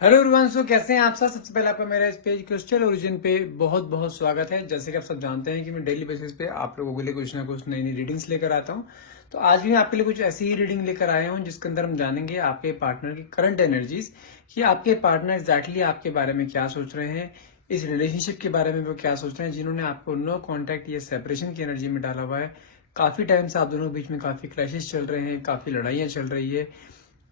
Hello everyone, सो कैसे हैं आप सब। सबसे पहले आपका मेरे इस पेज क्रिस्टल ओरिजिन पे बहुत बहुत स्वागत है। जैसे कि आप सब जानते हैं कि मैं डेली बेसिस पे आप लोगों के लिए कुछ ना कुछ नई नई रीडिंग्स लेकर आता हूं। तो आज भी मैं आपके लिए कुछ ऐसी ही रीडिंग लेकर आया हूं जिसके अंदर हम जानेंगे आपके पार्टनर की करंट एनर्जीज, कि आपके पार्टनर एग्जैक्टली आपके बारे में क्या सोच रहे हैं, इस रिलेशनशिप के बारे में वो क्या सोच रहे हैं जिन्होंने आपको नो कॉन्टैक्ट या सेपरेशन की एनर्जी में डाला हुआ है। काफी टाइम से आप दोनों के बीच में काफी क्लैशेस चल रहे हैं, काफी लड़ाइयां चल रही है।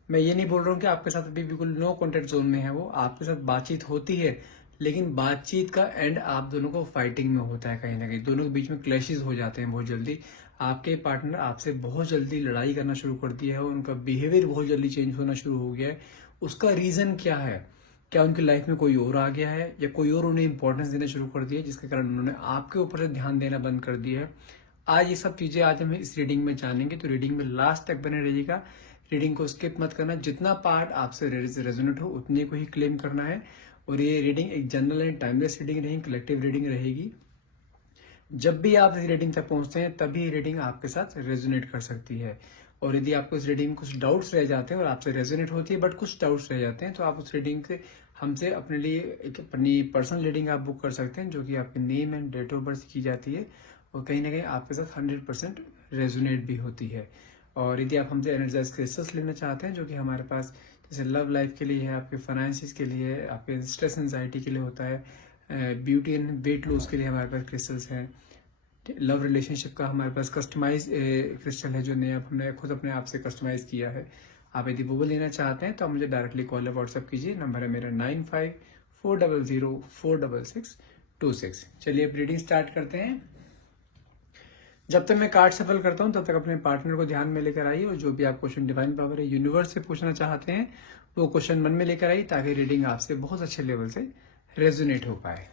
मैं ये नहीं बोल रहा हूँ कि आपके साथ अभी बिल्कुल नो कॉन्टेक्ट जोन में है, वो आपके साथ बातचीत होती है, लेकिन बातचीत का एंड आप दोनों को फाइटिंग में होता है। कहीं ना कहीं दोनों के बीच में क्लैशेस हो जाते हैं बहुत जल्दी। आपके पार्टनर आपसे बहुत जल्दी लड़ाई करना शुरू कर दिया है, उनका बिहेवियर बहुत जल्दी चेंज होना शुरू हो गया है। उसका रीजन क्या है? क्या उनकी लाइफ में कोई और आ गया है, या कोई और उन्हें इंपॉर्टेंस देना शुरू कर दिया है जिसके कारण उन्होंने आपके ऊपर से ध्यान देना बंद कर दिया है? आज ये सब चीजें आज हम इस रीडिंग में जानेंगे, तो रीडिंग में लास्ट तक बने रहिएगा। रीडिंग को स्किप मत करना, जितना पार्ट आपसे रेजोनेट हो उतने को ही क्लेम करना है। और ये रीडिंग एक जनरल एंड टाइमलेस रीडिंग रहेगी, कलेक्टिव रीडिंग रहेगी। जब भी आप इस रीडिंग तक पहुंचते हैं तभी रीडिंग आपके साथ रेजोनेट कर सकती है। और यदि आपको इस रीडिंग में कुछ डाउट्स रह जाते हैं और आपसे रेजोनेट होती है बट कुछ डाउट्स रह जाते हैं, तो आप उस रीडिंग से हमसे अपने लिए एक अपनी पर्सनल रीडिंग आप बुक कर सकते हैं, जो कि आपके name and date of birth की जाती है और कहीं ना कहीं आपके साथ 100% रेजोनेट भी होती है। और यदि आप हमसे एनर्जाइज क्रिस्टल्स लेना चाहते हैं, जो कि हमारे पास जैसे लव लाइफ के लिए है, आपके फाइनेंसिस के लिए है, आपके स्ट्रेस एंजाइटी के लिए होता है, ब्यूटी एंड वेट लॉस के लिए हमारे पास क्रिस्टल्स हैं, लव रिलेशनशिप का हमारे पास कस्टमाइज क्रिस्टल है जो नया हमने खुद अपने आप से कस्टमाइज किया है। आप यदि वो लेना चाहते हैं तो आप मुझे डायरेक्टली कॉल या व्हाट्सअप कीजिए। नंबर है मेरा 9540046626। चलिए अब रीडिंग स्टार्ट करते हैं। जब तक मैं कार्ड सफल करता हूं तब तक अपने पार्टनर को ध्यान में लेकर आइए, और जो भी आप क्वेश्चन डिवाइन पावर है यूनिवर्स से पूछना चाहते हैं वो क्वेश्चन मन में लेकर आइए, ताकि रीडिंग आपसे बहुत अच्छे लेवल से रेजोनेट हो पाए।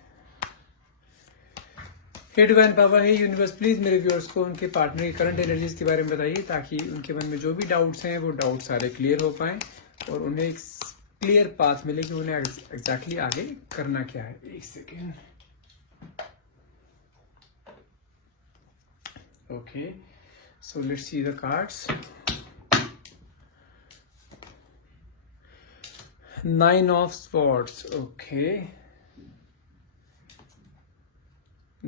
Hey divine power, hey universe, please मेरे व्यूअर्स को उनके पार्टनर की करंट एनर्जीज के बारे में बताइए, ताकि उनके मन में जो भी डाउट्स हैं वो डाउट सारे क्लियर हो पाए और उन्हें एक क्लियर पाथ मिले कि उन्हें एग्जैक्टली आगे करना क्या है। एक second. Okay, so let's see the cards. Nine of Swords. Okay.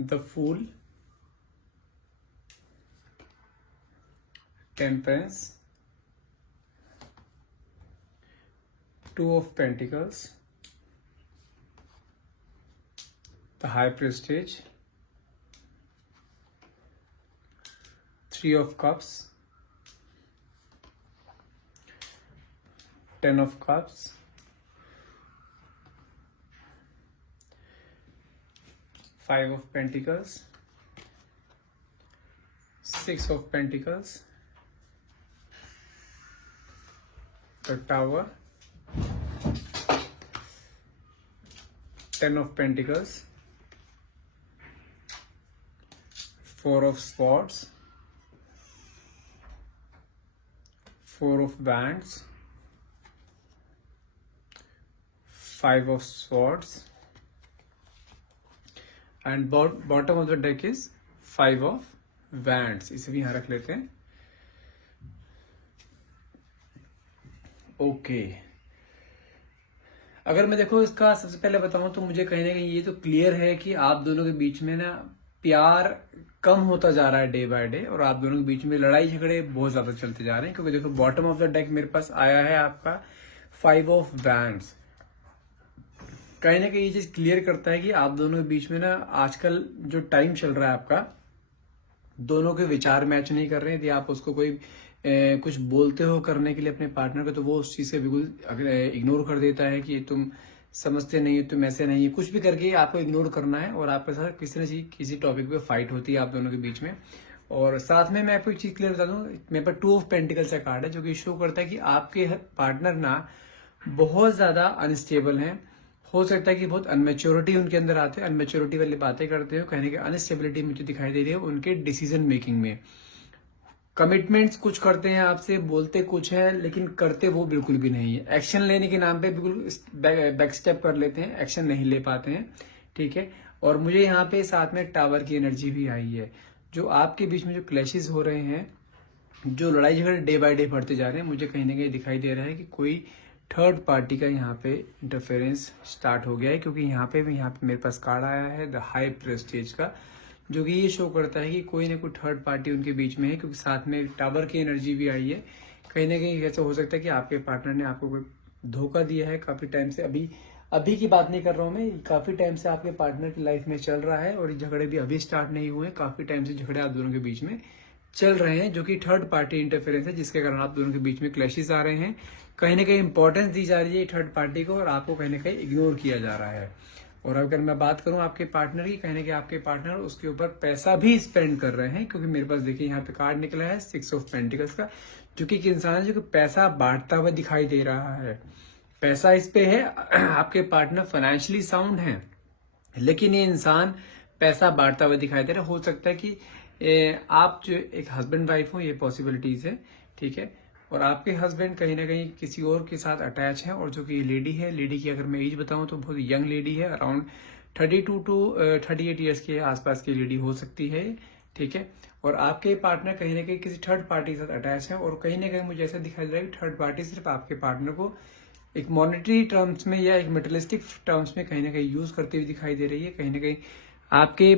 The Fool. Temperance. Two of Pentacles. The High Priestess. Three of Cups. Ten of Cups. Five of Pentacles. Six of Pentacles. The Tower. Ten of Pentacles. Four of Swords. Four of Wands. Five of Swords. And bottom of the deck is Five of Wands. इसे भी यहाँ रख लेते हैं। Okay, अगर मैं देखो इसका सबसे पहले बताऊं तो मुझे कहीं ना कहीं ये तो क्लियर है कि आप दोनों के बीच में ना प्यार कम होता जा रहा है डे बाय डे, और आप दोनों के बीच में लड़ाई झगड़े बहुत ज्यादा चलते जा रहे हैं। क्योंकि देखो बॉटम ऑफ द डेक मेरे पास आया है आपका फाइव ऑफ वैंड्स। कहीं ना कहीं ये चीज क्लियर करता है कि आप दोनों के बीच में ना आजकल जो टाइम चल रहा है आपका, दोनों के विचार मैच नहीं कर रहे हैं। यदि आप उसको कोई कुछ बोलते हो करने के लिए अपने पार्टनर को, तो वो उस चीज से बिल्कुल इग्नोर कर देता है कि तुम समझते नहीं हो, तुम ऐसे नहीं है, कुछ भी करके आपको इग्नोर करना है और आपके साथ किसी न किसी टॉपिक पे फाइट होती है आप दोनों के बीच में। और साथ में मैं आपको एक चीज क्लियर बता दूं, मेरे पास टू ऑफ पेंटिकल्स का कार्ड है जो कि शो करता है कि आपके पार्टनर ना बहुत ज्यादा अनस्टेबल हैं। हो सकता है कि बहुत अनमेच्योरिटी उनके अंदर आते हैं, अनमेच्योरिटी वाली बातें करते हो, कहने की अनस्टेबिलिटी मुझे दिखाई दे रही है उनके डिसीजन मेकिंग में। कमिटमेंट्स कुछ करते हैं आपसे, बोलते कुछ है लेकिन करते वो बिल्कुल भी नहीं है। एक्शन लेने के नाम पे बिल्कुल बैक स्टेप कर लेते हैं, एक्शन नहीं ले पाते हैं। ठीक है, और मुझे यहाँ पे साथ में टावर की एनर्जी भी आई है। जो आपके बीच में जो क्लैशेस हो रहे हैं, जो लड़ाई झगड़े डे बाय डे बढ़ते जा रहे हैं, मुझे कहीं ना कहीं दिखाई दे रहा है कि कोई थर्ड पार्टी का यहाँ पे इंटरफेरेंस स्टार्ट हो गया है, क्योंकि यहाँ पे मेरे पास कार्ड आया है द हाई प्रेस्टीज का, जो कि ये शो करता है कि कोई ना कोई थर्ड पार्टी उनके बीच में है, क्योंकि साथ में टावर की एनर्जी भी आई है। कहीं ना कहीं ऐसा हो सकता है कि आपके पार्टनर ने आपको कोई धोखा दिया है काफी टाइम से। अभी की बात नहीं कर रहा हूँ मैं, काफी टाइम से आपके पार्टनर की लाइफ में चल रहा है, और ये झगड़े भी अभी स्टार्ट नहीं हुए, काफी टाइम से झगड़े आप दोनों के बीच में चल रहे हैं, जो कि थर्ड पार्टी इंटरफेरेंस है, जिसके कारण आप दोनों के बीच में क्लैशेस आ रहे हैं। कहीं ना कहीं इंपॉर्टेंस दी जा रही है थर्ड पार्टी को, और आपको कहीं ना कहीं इग्नोर किया जा रहा है। और अगर मैं बात करूं आपके पार्टनर की, कहीं ना कहीं आपके पार्टनर उसके ऊपर पैसा भी स्पेंड कर रहे हैं, क्योंकि मेरे पास देखिए यहाँ पे कार्ड निकला है 6 ऑफ पेंटिकल्स का, जो कि एक इंसान है जो कि पैसा बांटता हुआ दिखाई दे रहा है। पैसा इस पे है, आपके पार्टनर फाइनेंशियली साउंड है, लेकिन ये इंसान पैसा बांटता हुआ दिखाई दे रहा है। हो सकता है कि आप जो एक हस्बैंड वाइफ हो, ये पॉसिबिलिटीज है, ठीक है। और आपके हस्बैंड कहीं ना कहीं किसी और के साथ अटैच है, और जो कि लेडी है, लेडी की अगर मैं एज बताऊं तो बहुत यंग लेडी है, अराउंड 32 टू 38 ईयर्स के आसपास की लेडी हो सकती है, ठीक है। और आपके पार्टनर कहीं ना कहीं किसी थर्ड पार्टी के साथ अटैच है, और कहीं ना कहीं मुझे ऐसा दिखाई दे रहा है कि थर्ड पार्टी सिर्फ आपके पार्टनर को एक मॉनेटरी टर्म्स में या एक मेटलिस्टिक टर्म्स में कहीं ना कहीं यूज करते हुए दिखाई दे रही है। कहीं ना कहीं आपके,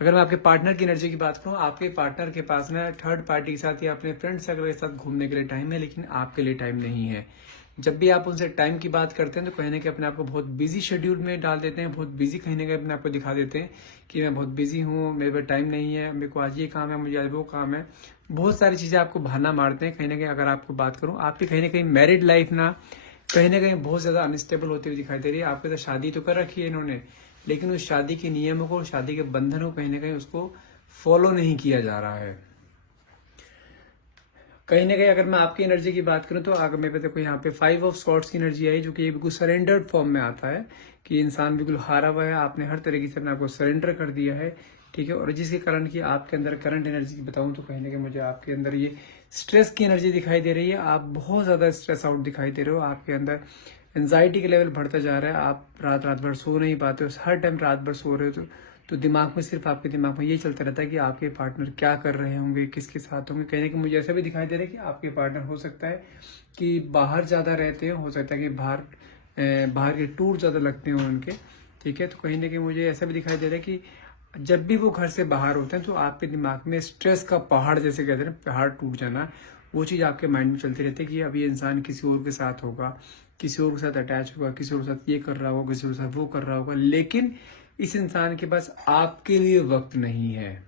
अगर मैं आपके पार्टनर की एनर्जी की बात करूं, आपके पार्टनर के पास ना थर्ड पार्टी के साथ या अपने फ्रेंड सर्कल के साथ घूमने के लिए टाइम है, लेकिन आपके लिए टाइम नहीं है। जब भी आप उनसे टाइम की बात करते हैं तो कहीं ना कहीं अपने आप को बहुत बिजी शेड्यूल में डाल देते हैं, बहुत बिजी कहीं ना कहीं अपने आप को दिखा देते हैं कि मैं बहुत बिजी हूँ, मेरे पास टाइम नहीं है, मेरे को आज ये काम है, मुझे आज वो काम है, बहुत सारी चीजें आपको बहाना मारते हैं। कहीं ना कहीं अगर आपको बात करूँ, आपकी कहीं ना कहीं मैरिड लाइफ ना कहीं ना कहीं बहुत ज्यादा अनस्टेबल होती हुई दिखाई दे रही है। आपके साथ शादी तो कर रखी है इन्होंने, लेकिन उस शादी के नियमों को, शादी के बंधनों को कहीं ना कहीं उसको फॉलो नहीं किया जा रहा है। कहीं ना कहीं अगर मैं आपकी एनर्जी की बात करूं तो अगर मेरे देखो यहाँ पे 5 ऑफ स्वॉर्ड्स की एनर्जी आई, जो कि बिल्कुल सरेंडर्ड फॉर्म में आता है, कि इंसान बिल्कुल हारा हुआ है, आपने हर तरीके से अपने आपको सरेंडर कर दिया है, ठीक है। और जिसके कारण कि आपके अंदर करंट एनर्जी की बताऊं तो कहीं ना कहीं मुझे आपके अंदर ये स्ट्रेस की एनर्जी दिखाई दे रही है। आप बहुत ज्यादा स्ट्रेस आउट दिखाई दे रहे हो, आपके अंदर एंजाइटी का लेवल बढ़ता जा रहा है, आप रात भर सो नहीं पाते हो, हर टाइम रात भर सो रहे हो तो दिमाग में, सिर्फ आपके दिमाग में ये चलता रहता है कि आपके पार्टनर क्या कर रहे होंगे, किसके साथ होंगे। कहीं ना कहीं मुझे ऐसा भी दिखाई दे रहा है कि आपके पार्टनर हो सकता है कि बाहर ज्यादा रहते हो सकता है कि बाहर के टूर ज्यादा लगते हो उनके, ठीक है। तो कहीं ना कहीं मुझे ऐसा भी दिखाई दे रहा है कि जब भी वो घर से बाहर होते हैं तो आपके दिमाग में स्ट्रेस का पहाड़, जैसे कहते हैं ना, पहाड़ टूट जाना, वो चीज आपके माइंड में चलती रहती है कि अब ये इंसान किसी और के साथ होगा, किसी और के साथ अटैच होगा, किसी और के साथ ये कर रहा होगा, किसी और के साथ वो कर रहा होगा, लेकिन इस इंसान के पास आपके लिए वक्त नहीं है,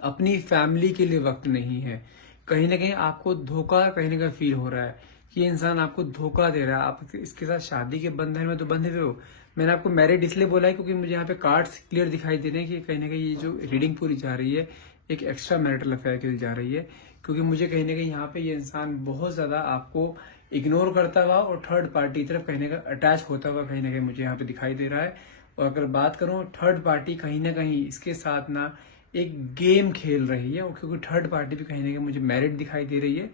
अपनी फैमिली के लिए वक्त नहीं है। कहीं ना कहीं आपको धोखा कहीं ना कहीं फील हो रहा है कि इंसान आपको धोखा दे रहा है। आप इसके साथ शादी के बंधन में तो बंधे हुए हो। मैंने आपको मैरिड इसलिए बोला है क्योंकि मुझे यहाँ पे कार्ड्स क्लियर दिखाई दे रहे हैं कि कहीं ना कहीं ये जो रीडिंग पूरी जा रही है एक एक्स्ट्रा मैरिटल अफेयर के लिए जा रही है, क्योंकि मुझे कहीं ना कहीं यहाँ पे ये इंसान बहुत ज्यादा आपको इग्नोर करता हुआ और थर्ड पार्टी की तरफ कहीं ना कहीं अटैच होता हुआ कहीं ना कहीं मुझे यहाँ पे दिखाई दे रहा है। और अगर बात करूं, थर्ड पार्टी कहीं ना कहीं इसके साथ ना एक गेम खेल रही है, क्योंकि थर्ड पार्टी भी कहीं ना कहीं मुझे मैरिड दिखाई दे रही है।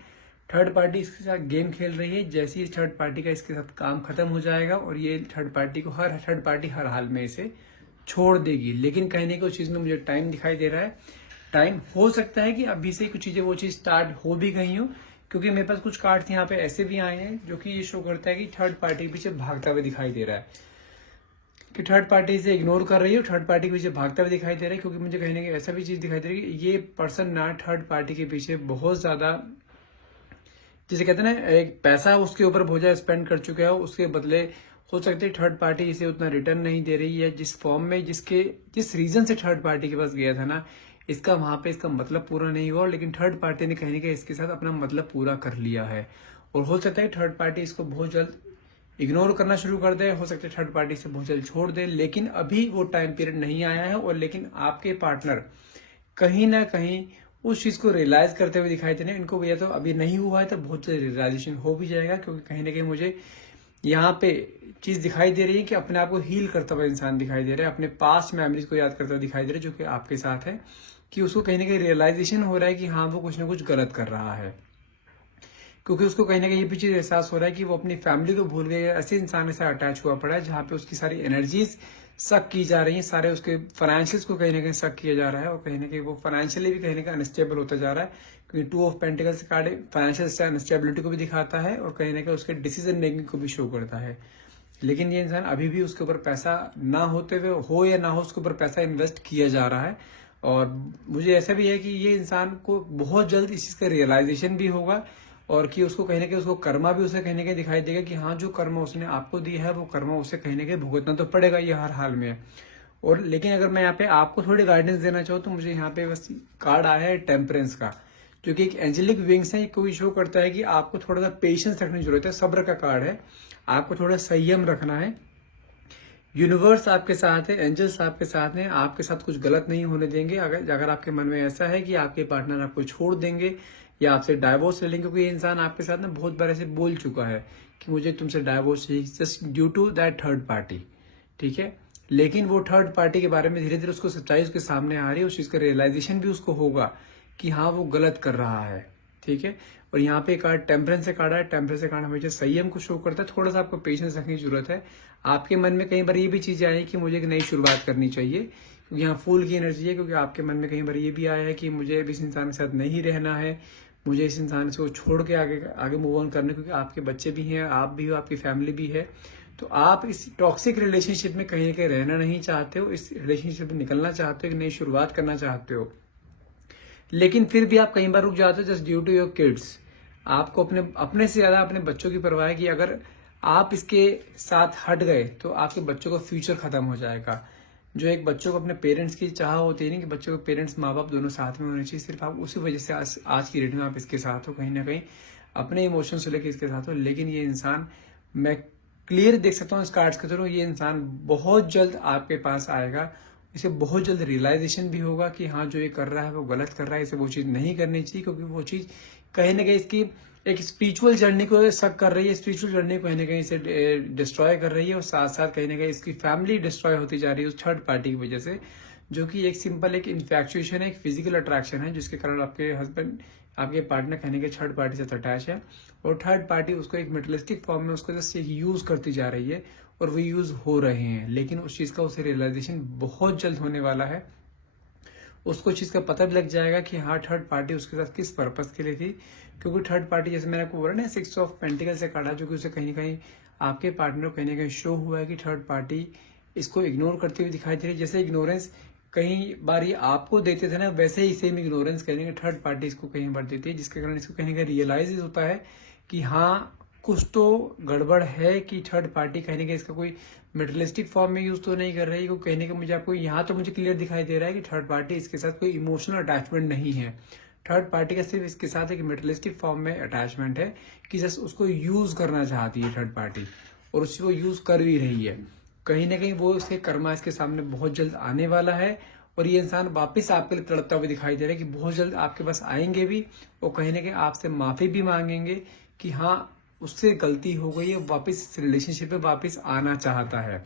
थर्ड पार्टी इसके साथ गेम खेल रही है, जैसे ही थर्ड पार्टी का इसके साथ काम खत्म हो जाएगा और ये थर्ड पार्टी हर हाल में इसे छोड़ देगी। लेकिन कहीं ना कहीं उस चीज में मुझे टाइम दिखाई दे रहा है। टाइम हो सकता है कि अभी से कुछ चीजें वो चीज स्टार्ट हो भी गई हो, क्योंकि मेरे पास कुछ कार्ड्स यहाँ पे ऐसे भी आए हैं जो कि ये शो करता है कि थर्ड पार्टी के पीछे भागता हुआ दिखाई दे रहा है, कि थर्ड पार्टी से इग्नोर कर रही है, थर्ड पार्टी के पीछे भागता हुआ दिखाई दे रहा है। क्योंकि मुझे कहीं ना कहीं ऐसा भी चीज दिखाई दे रही है कि ये पर्सन ना थर्ड पार्टी के पीछे बहुत ज्यादा, जिसे कहते हैं ना, एक पैसा उसके ऊपर बहुत ज्यादा स्पेंड कर चुका है, उसके बदले हो सकता है थर्ड पार्टी इसे उतना रिटर्न नहीं दे रही है, जिस फॉर्म में जिस रीजन से थर्ड पार्टी के पास गया था ना, इसका वहां पे इसका मतलब पूरा नहीं हुआ, लेकिन थर्ड पार्टी ने कहीं ना कहीं इसके साथ अपना मतलब पूरा कर लिया है। और हो सकता है थर्ड पार्टी इसको बहुत जल्द इग्नोर करना शुरू कर दे, हो सकता है थर्ड पार्टी से बहुत जल्द छोड़ दे, लेकिन अभी वो टाइम पीरियड नहीं आया है। और लेकिन आपके पार्टनर कहीं ना कहीं उस चीज को रियलाइज करते हुए दिखाई दे रहे हैं। इनको या तो अभी नहीं हुआ है तो बहुत जल्द रियलाइजेशन हो भी जाएगा, क्योंकि कहीं ना कहीं मुझे यहाँ पे चीज दिखाई दे रही है कि अपने आप को हील करता हुआ इंसान दिखाई दे रहा है, अपने पास्ट मेमोरीज को याद करता हुआ दिखाई दे रहा है, जो कि आपके साथ है, कि उसको कहीं ना कहीं रियलाइजेशन हो रहा है कि हाँ वो कुछ ना कुछ गलत कर रहा है, क्योंकि उसको कहीं ना कहीं ये भी चीज एहसास हो रहा है कि वो अपनी फैमिली को भूल गए, ऐसे इंसान से अटैच हुआ पड़ा है जहाँ पे उसकी सारी एनर्जीज सक की जा रही है, सारे उसके फाइनेंशियल्स को कहीं ना कहीं सक किया जा रहा है, और कहीं ना कहीं वो फाइनेंशियली भी कहीं ना कहीं अनस्टेबल होता जा रहा है। क्योंकि 2 of pentacles card financial stability को भी दिखाता है और कहीं ना कहीं उसके डिसीजन मेकिंग को भी शो करता है। लेकिन ये इंसान अभी भी उसके ऊपर पैसा ना होते हुए हो या ना हो उसके ऊपर पैसा इन्वेस्ट किया जा रहा है। और मुझे ऐसा भी है कि ये इंसान को बहुत जल्द इस चीज का रियलाइजेशन भी होगा और कि उसको कहीं ना कहीं उसको कर्मा भी उसे कहीं ना कहीं दिखाई देगा कि हाँ जो कर्मा उसने आपको दिया है वो कर्मा उसे कहीं ना कहीं भुगतना तो पड़ेगा, ये हर हाल में है। और लेकिन अगर मैं यहाँ पे आपको थोड़ी गाइडेंस देना चाहूँ तो मुझे यहाँ पे बस कार्ड आया है टेम्परेंस का, जो कि एक एंजेलिक विंग्स है। कोई शो करता है कि आपको थोड़ा सा पेशेंस रखने की जरूरत है, सब्र का कार्ड है, आपको थोड़ा संयम रखना है। यूनिवर्स आपके साथ है, एंजल्स आपके साथ हैं, आपके साथ कुछ गलत नहीं होने देंगे। अगर आपके मन में ऐसा है कि आपके पार्टनर आपको छोड़ देंगे या आपसे डाइवोर्स ले लेंगे, क्योंकि ये इंसान आपके साथ ना बहुत बार ऐसे बोल चुका है कि मुझे तुमसे डाइवोर्स चाहिए just due to that third party, ठीक है। लेकिन वो थर्ड पार्टी के बारे में धीरे धीरे उसको सच्चाई उसके सामने आ रही है, उस चीज का रियलाइजेशन भी उसको होगा कि हाँ वो गलत कर रहा है, ठीक है। और यहाँ पे कार्ड टेम्परेंस से कार्ड है, टेम्परेंस से कार्ड हमेशा संयम को शो करता है। थोड़ा सा आपको पेशेंस रखने की जरूरत है। आपके मन में कई बार ये भी चीजें आई कि मुझे एक नई शुरुआत करनी चाहिए, क्योंकि यहाँ फूल की एनर्जी है, क्योंकि आपके मन में कई बार ये भी आया है कि मुझे इस इंसान के साथ नहीं रहना है, मुझे इस इंसान को छोड़ के आगे मूव ऑन करने, क्योंकि आपके बच्चे भी हैं, आप भी हो, आपकी फैमिली भी है। तो आप इस टॉक्सिक रिलेशनशिप में कहीं ना कहीं रहना नहीं चाहते हो, इस रिलेशनशिप में निकलना चाहते हो, एक नई शुरुआत करना चाहते हो। लेकिन फिर भी आप कई बार रुक जाते हो just due to your kids. आपको अपने से ज्यादा अपने बच्चों की परवाह है कि अगर आप इसके साथ हट गए तो आपके बच्चों का फ्यूचर खत्म हो जाएगा। जो एक बच्चों को अपने पेरेंट्स की चाह होती है ना कि बच्चों को पेरेंट्स माँ बाप दोनों साथ में होने चाहिए, सिर्फ आप उसी वजह से आज की डेट में आप इसके साथ हो, कहीं ना कहीं अपने इमोशंस को लेकर इसके साथ हो। लेकिन ये इंसान, मैं क्लियर देख सकता हूँ इस कार्ड्स के थ्रू, ये इंसान बहुत जल्द आपके पास आएगा। इसे बहुत जल्द रियलाइजेशन भी होगा कि हाँ जो ये कर रहा है वो गलत कर रहा है, इसे वो चीज नहीं करनी चाहिए, क्योंकि वो चीज कहीं ना कहीं इसकी एक स्पिरिचुअल जर्नी को सक कर रही है, स्पिरिचुअल जर्नी को कहीं ना कहीं इसे डिस्ट्रॉय कर रही है। और साथ साथ कहीं ना कहीं इसकी फैमिली डिस्ट्रॉय होती जा रही है उस थर्ड पार्टी की वजह से, जो कि एक सिंपल एक इन्फेक्चुएशन है, एक फिजिकल अट्रैक्शन है, जिसके कारण आपके हस्बैंड, आपके पार्टनर कहने के थर्ड पार्टी से अटैच है। और थर्ड पार्टी उसको एक मेटलिस्टिक फॉर्म में उसको जस्ट एक यूज करती जा रही है और वो यूज हो रहे हैं। लेकिन उस चीज का उसे रियलाइजेशन बहुत जल्द होने वाला है। उसको चीज का पता भी लग जाएगा कि हाँ थर्ड पार्टी उसके साथ किस पर्पस के लिए थी। क्योंकि थर्ड पार्टी, जैसे मैंने आपको बोला ना, 6 ऑफ पेंटिकल से काटा, जो कि उसे कहीं ना कहीं आपके पार्टनर को कहीं ना कहीं शो हुआ है कि थर्ड पार्टी इसको इग्नोर करते हुए दिखाई दे रही है। जैसे इग्नोरेंस कई बार ये आपको देते थे ना, वैसे ही सेम इग्नोरेंस कहीं ना थर्ड पार्टी इसको कहीं बार देती है, जिसके कारण इसको कहीं ना कहीं रियलाइज होता है कि हाँ कुछ तो गड़बड़ है, कि थर्ड पार्टी कहीं ना कहीं इसका कोई मेटलिस्टिक फॉर्म में यूज तो नहीं कर रही है। कहीं ना कहीं मुझे आपको यहाँ तो मुझे क्लियर दिखाई दे रहा है कि थर्ड पार्टी इसके साथ कोई इमोशनल अटैचमेंट नहीं है। थर्ड पार्टी का सिर्फ इसके साथ एक मेटलिस्टिक फॉर्म में अटैचमेंट है कि जस्ट उसको यूज करना चाहती है थर्ड पार्टी, और उसको यूज कर भी रही है। कहीं ना कहीं वो उसके कर्मा इसके सामने बहुत जल्द आने वाला है। और ये इंसान वापस आपके लिए तड़पता हुआ दिखाई दे रहा है कि बहुत जल्द आपके पास आएंगे भी, और कहीं ना कहीं आपसे माफी भी मांगेंगे कि हाँ उससे गलती हो गई है, वापस इस रिलेशनशिप पे वापस आना चाहता है।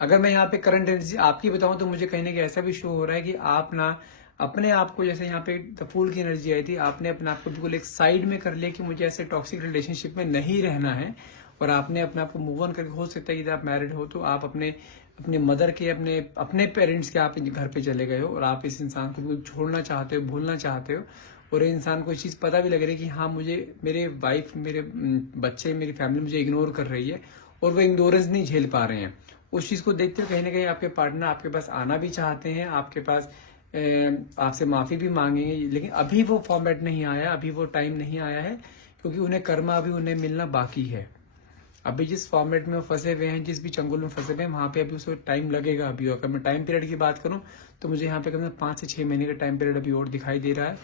अगर मैं यहाँ पे करंट एनर्जी आपकी बताऊं तो मुझे कहीं ना कहीं ऐसा भी शो हो रहा है कि आप ना अपने आप को, जैसे यहाँ पे द फूल की एनर्जी आई थी, आपने अपने आप को बिल्कुल एक साइड में कर लिया कि मुझे ऐसे टॉक्सिक रिलेशनशिप में नहीं रहना है। और आपने अपने आप को मूव ऑन करके, हो सकता है कि जब आप मैरिड हो तो आप अपने मदर के, अपने पेरेंट्स के आप घर पे चले गए हो और आप इस इंसान को बिल्कुल छोड़ना चाहते हो, भूलना चाहते हो। और इंसान को इस चीज पता भी लग रही है कि हाँ मुझे मेरे वाइफ, मेरे बच्चे, मेरी फैमिली मुझे इग्नोर कर रही है, और वो इग्नोरेंस नहीं झेल पा रहे हैं। उस चीज को देखते हुए कहीं ना कहीं आपके पार्टनर आपके पास आना भी चाहते हैं, आपके पास आपसे माफी भी मांगेंगे। लेकिन अभी वो फॉर्मेट नहीं आया, अभी वो टाइम नहीं आया है, क्योंकि उन्हें कर्मा अभी उन्हें मिलना बाकी है। अभी जिस फॉर्मेट में वो फंसे हुए हैं, जिस भी चंगुल में फंसे हुए हैं, वहां पे अभी उसको टाइम लगेगा। अभी अगर मैं टाइम पीरियड की बात करूं तो मुझे यहाँ पे कम से कम 5 से 6 महीने का टाइम पीरियड अभी और दिखाई दे रहा है,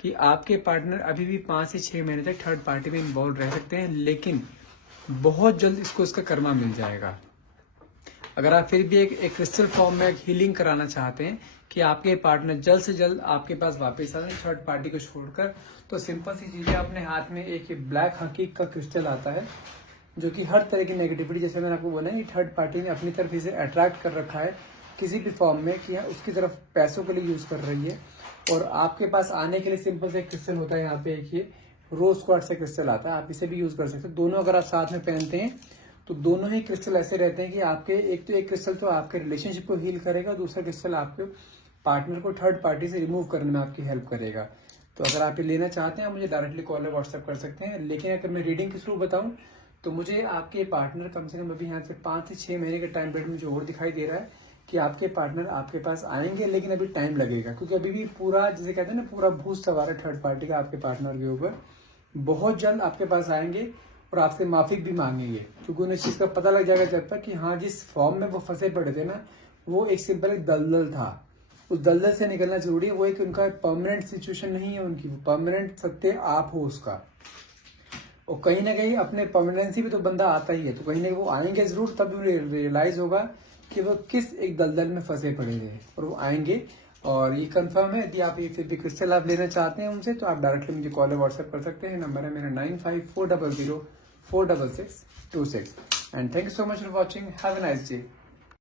कि आपके पार्टनर अभी भी 5 से 6 महीने तक थर्ड पार्टी में इन्वॉल्व रह सकते हैं। लेकिन बहुत जल्द इसको इसका कर्मा मिल जाएगा। अगर आप फिर भी एक क्रिस्टल फॉर्म में एक हीलिंग कराना चाहते हैं कि आपके पार्टनर जल्द से जल्द आपके पास वापस आ जाए थर्ड पार्टी को छोड़कर, तो सिंपल सी चीज है, अपने हाथ में एक ब्लैक हकीक का क्रिस्टल आता है, जो कि हर तरह की नेगेटिविटी, जैसे मैंने आपको बोला, थर्ड पार्टी ने अपनी तरफ इसे अट्रैक्ट कर रखा है किसी भी फॉर्म में, कि उसकी तरफ पैसों के लिए यूज कर रही है। और आपके पास आने के लिए सिंपल से क्रिस्टल होता है, यहाँ पे एक ये रोज क्वार्ट्ज से क्रिस्टल आता है, आप इसे भी यूज कर सकते हैं। दोनों अगर आप साथ में पहनते हैं तो दोनों ही क्रिस्टल ऐसे रहते हैं कि आपके एक क्रिस्टल तो आपके रिलेशनशिप को हील करेगा, दूसरा क्रिस्टल आपके पार्टनर को थर्ड पार्टी से रिमूव करने में आपकी हेल्प करेगा। तो अगर आप ये लेना चाहते हैं आप मुझे डायरेक्टली कॉल या व्हाट्सएप कर सकते हैं। लेकिन अगर मैं रीडिंग के थ्रू बताऊं तो मुझे आपके पार्टनर कम से कम अभी यहाँ से 5 से 6 महीने के टाइम पीरियड मुझे और दिखाई दे रहा है कि आपके पार्टनर आपके पास आएंगे, लेकिन अभी टाइम लगेगा, क्योंकि अभी भी पूरा जिसे कहते हैं ना पूरा भूत सवार है थर्ड पार्टी का आपके पार्टनर के ऊपर। बहुत जल्द आपके पास आएंगे और आपसे माफी भी मांगेंगे, क्योंकि उन्हें इस चीज का पता लग जाएगा जब तक कि हाँ जिस फॉर्म में वो फंसे पड़े थे ना वो एक सिंपल एक दलदल था, उस दलदल से निकलना जरूरी है। वो एक उनका परमानेंट सिचुएशन नहीं है, उनकी परमानेंट सत्य आप हो उसका। और कहीं ना कहीं अपने परमानेंसी पे तो बंदा आता ही है, तो कहीं ना कहीं वो आएंगे जरूर, तब रियलाइज होगा कि वो किस एक दलदल में फंसे पड़े थे, और वो आएंगे। और ये कंफर्म है। यदि आप ये फिर भी क्रिस्टल आप लेना चाहते हैं उनसे तो आप डायरेक्टली मुझे कॉल या व्हाट्सएप कर सकते हैं। नंबर है मेरा 9540046626। And thank you so much for watching. Have a nice day.